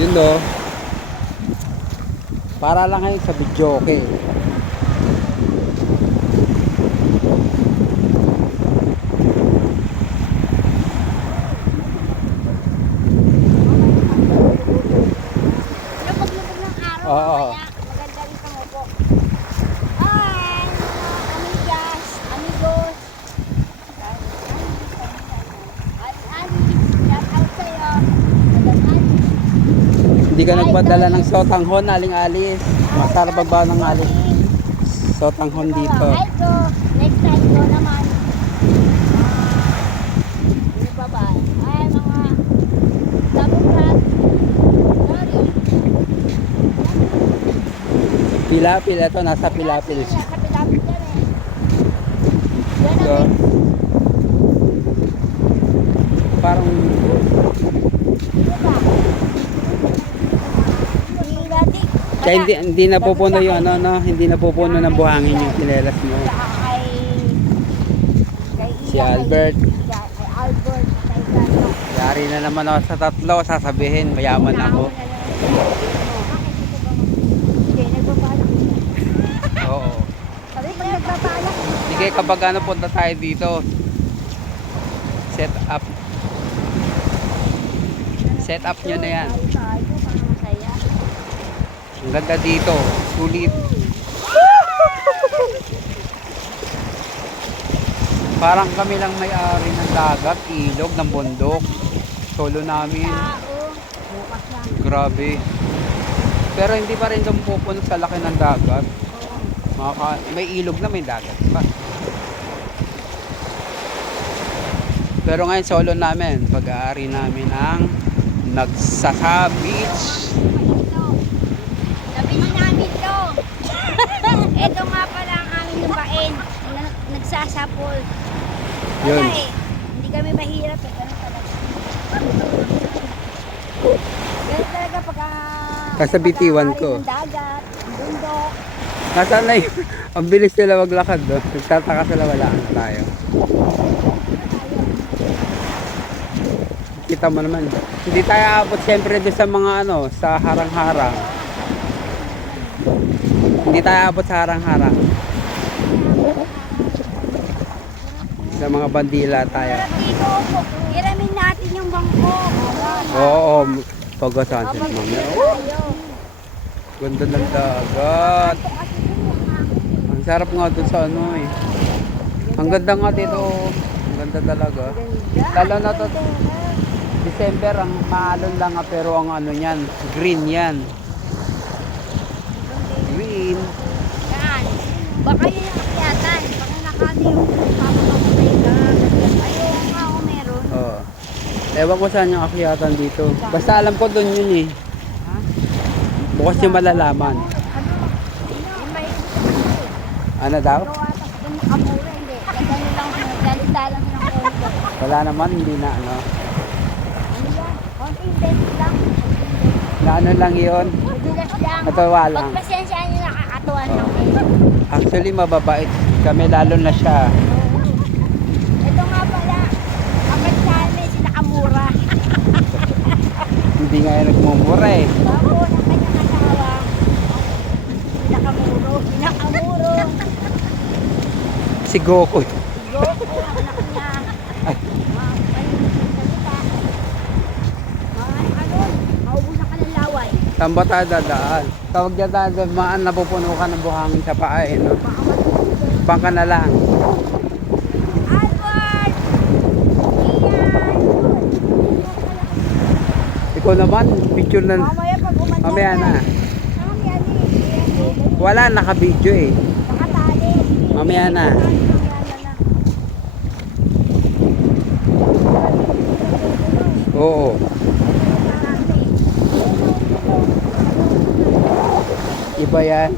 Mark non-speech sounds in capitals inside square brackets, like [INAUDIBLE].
Yun no. Para lang kayo sa video, okay. Oo. kaya Hindi ka nagpadala ng sotanghon, aling alis. Masarap ba ng alis? Sotanghon dito. Next time ko naman. Ah. Pilapil, ito nasa pilapil. siya. Sa pilapil yan eh. Yan So, ang parang Hilati. Kaya hindi, hindi napupuno yung ano, no? Hindi napupuno ng buhangin yung sinelas mo. Si Albert. Yari na naman ako sa tatlo, sasabihin, mayaman ako. Oo. Sige, kapag ano punta tayo dito, set up. Set up nyo na yan. Tayo tayo, parang masaya. Ang ganda dito, sulit. Parang kami lang may-ari ng dagat, ilog, ng bundok. Solo namin. Grabe. Pero hindi pa rin doon pupuno sa laki ng dagat. Oo. Makaka- may ilog na may dagat pa. Pero ngayon solo namin, pag-aari namin ang Nagsasa Beach. Ito. Sabihin namin to. Ito nga pala ang aming lupain. Na, nagsasapol. Wala Yun. eh. Hindi kami mahirap eh. Ganun talaga. Ganun talaga pagka... Kasi bitiwan ko. pagka-ari ng dagat, ang bundok. Nasaan na yun? [LAUGHS] Ang bilis sila maglakad do. Nagtataka sila wala na tayo. Kita mo naman. Hindi tayo abot siyempre doon sa mga ano, sa harang-harang. Hindi tayo abot sa harang-harang. Sa mga bandila tayo. Iramin natin yung bangko. Oo, pag sunset Habang mamaya. Ganda ng dagat. Ang sarap nga doon sa ano eh. Ang ganda nga dito. Ang ganda talaga. Lalo na to December ang maalon lang nga pero ang ano niyan, green yan. Green. Yan. Baka yun yung akyatan. Baka nakati yung papakamatay ka. Ayaw nga ako meron. Oh. Ewan ko saan yung akyatan dito. Basta alam ko doon yun eh. Bukas yung malalaman. Ano? Daw? Wala naman, hindi na ano. Ano. Na ano lang yun. Madulas lang. Pagpasensyaan nyo nakakatuwa lang. Actually, mababait kami lalo na siya. Ito nga pala. Kapag sa amin, sila kamura. Hindi nga yan nagmumura eh. Bago ng kanyang asawa. Pinakamuro. Pinakamuro. Si Goku. Goku, ang anak niya. Ay. Ano, tayo dadaan? Tawag niya tayo maan napupuno ka ng buhangin sa paa eh. No? Baka na lang. Ikaw naman, picture na. Mamaya pag Mamaya na. Ian. Wala, naka-video eh. Nakatali. Mamaya na. Oo. Iba yan.